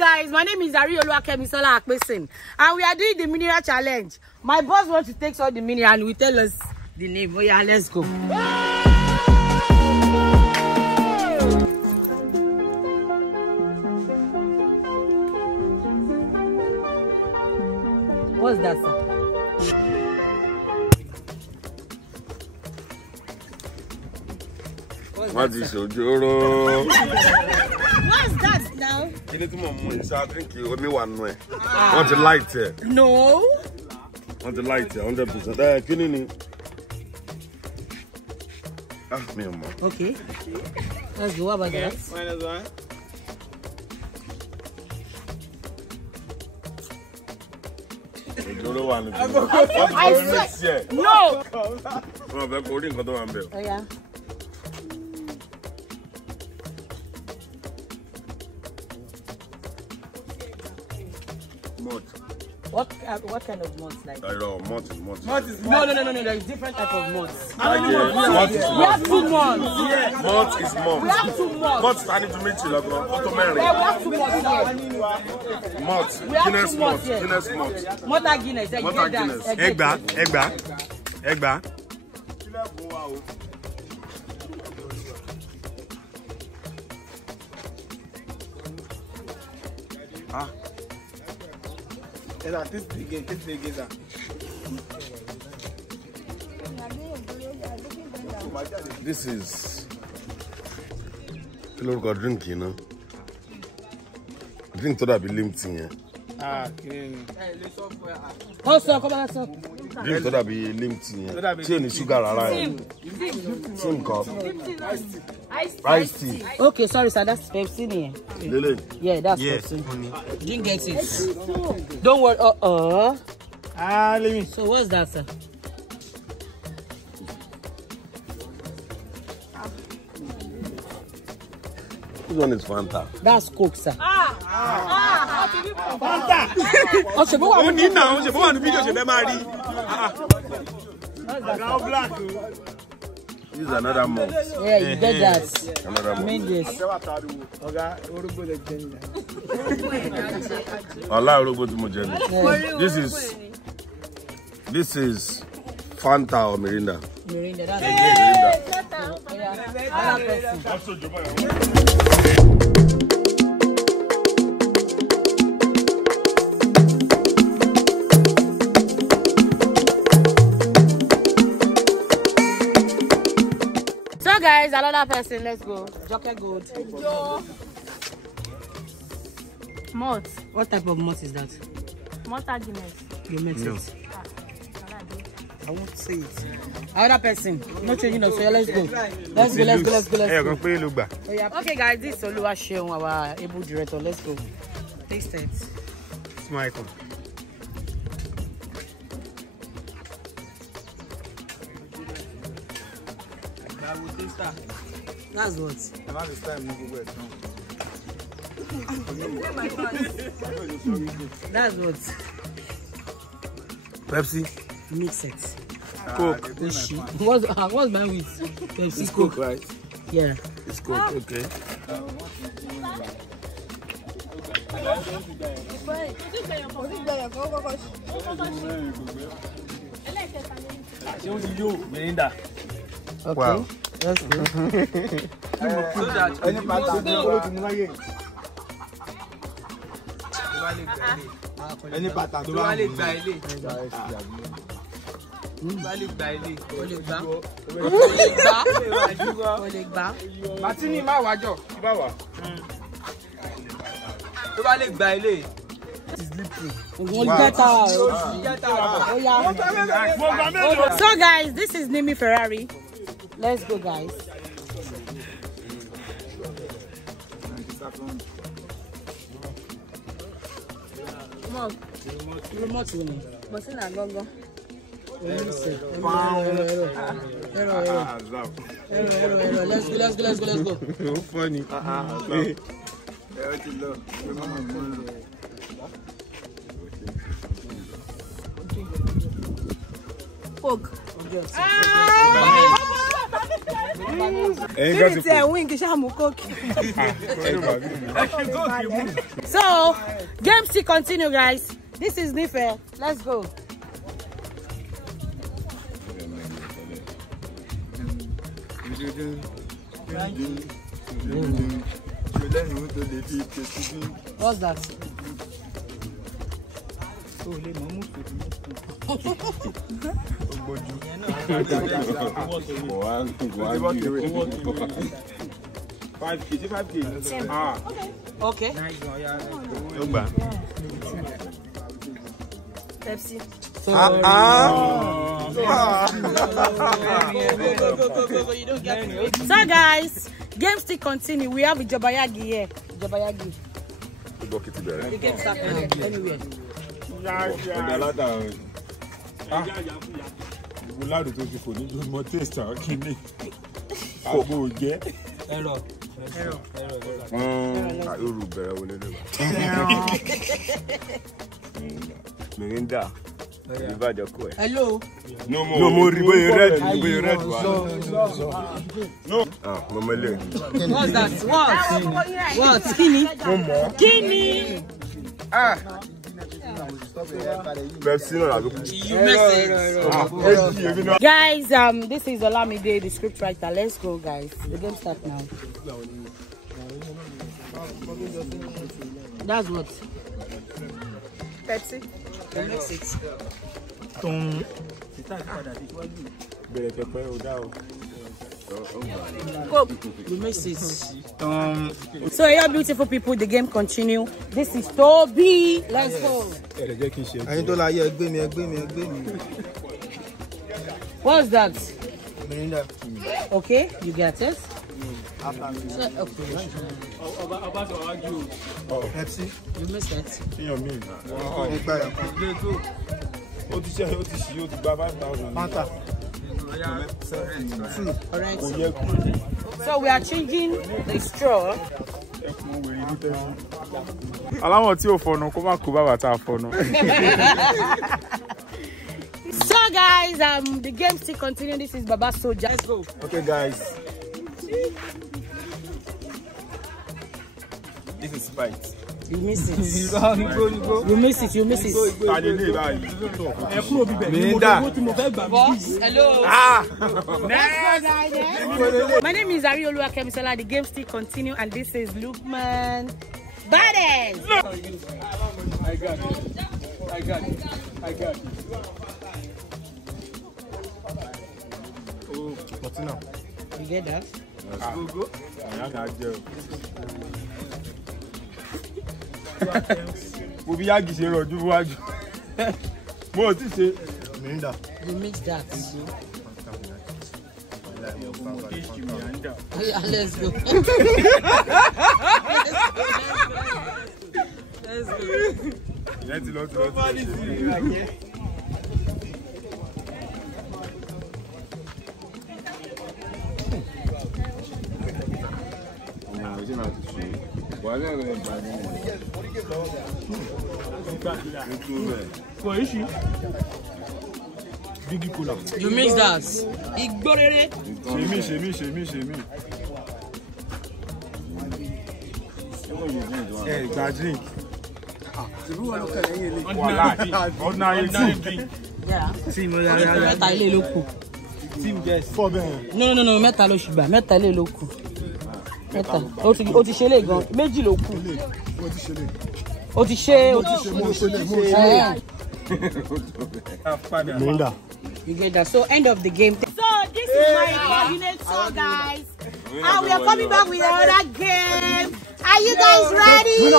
guys, my name is Kemity, and we are doing the mineral challenge. My boss wants to take all the mineral and will tell us the name. Oh yeah, let's go. What's that, sir? What is Ojoro? What's that now? You need to move. I think you only one way. Want to light it? No. Want to light it? 100%. Can you? Ah, me mama. Okay. Let's go. What about that? Minus one. Ojoro one. I said no. Oh, we're going to go to Amber. Oh yeah. Mud. What kind of mods like? I know, mud is mud. No. There is different type of mods. Mud is We have two mods. mud. Mud is mud. We have two mods. Mud standing to meet you like Otto Yeah, we Mary. have two mods here. Mud. We have Guinness two mud. mods here. Guinness mud. Mother Guinness. Mother Guinness. Egba. Ah. This again, sir. This is a drink, you know. Drink to that be limiting, yeah. Also, come on, sir. Drink to that be limiting, yeah. Tea sugar around. Same cup. Iced tea. Okay, sorry, sir. That's Pepsi here. Lily. Yeah, that's Pepsi. Didn't get it. Don't worry. Let me. So what's that, sir? This one is Fanta. That's Coke, sir. Fanta. Oh, she go We need now. She go on the video. She be married. Black. This is another month. Yeah, you get that. Another month. Mean this. Allah will go to Mojeni. This is Fanta or Mirinda. Mirinda, that's So guys, another person, let's go. Joker Gold. Malt. What type of malt is that? Mother Guinness. You mix it. I won't say it. Another person. No changing us, so let's go. Let's go. Okay guys, this is Oluwaseun, our able director. Let's go. Taste it. Smile. That's what. That's what. Pepsi. Mix it. Coke. What's my with? Pepsi, It's Coke, right? Yeah. It's Coke, okay. Mirinda. Okay. Wow. That's good. Any pattern tó bá lè gba ilé. Bá lè gba ilé. O lè gbà. Martini má wájọ. Bá wà. Tó bá lè gba ilé. So guys, this is Nimi Ferrari. Let's go, guys. Mom, remote winning. But in a go. Let's go. So funny. Coke. So, game still continue, guys. This is Nife. Let's go. What's that? Okay. Pepsi. So, so guys, game still continue. We have Ijesaekun here. Ijesaekun. The game started anywhere. Hello. No more. You red. No. What's that? What? Kini. Guys, this is Olamide, the script writer. Let's go, guys. The game starts now. That's what? Pepsi. Mix it. You mix it. So here, beautiful people, the game continue. This is Toby. Let's go. What's that? Okay, you get it. Pepsi. You missed it. Alright. So we are changing the straw. So guys, the game still continue. This is Baba Soldier. Let's go. Okay, guys. This is fight. You miss it. You miss it. You miss it. Boss, hello. My name is Ariolua Kemisola. The game still continue, and this is Lukman Badass. I got it. Oh, what's now? You get that? Go. We'll be agi se roju waju. Mo ti se Mirinda. You mix that. Yeah, let's go. Let's go. You mix that. Shemi. Hey, drink. Ordinary drink. Yeah. Mẹ́ta ilé ló kù. Team guest. For them. No. Mẹ́ta ló ṣùgbà. Mẹ́ta ilé ló kù. Mẹ́ta. Ó ti ṣe lé gan. Méjì ló kù. Ó ti ṣe. Mirinda. You get that. So end of the game. So this is my coordinator, guys. And we are coming back with another game. Are you guys ready?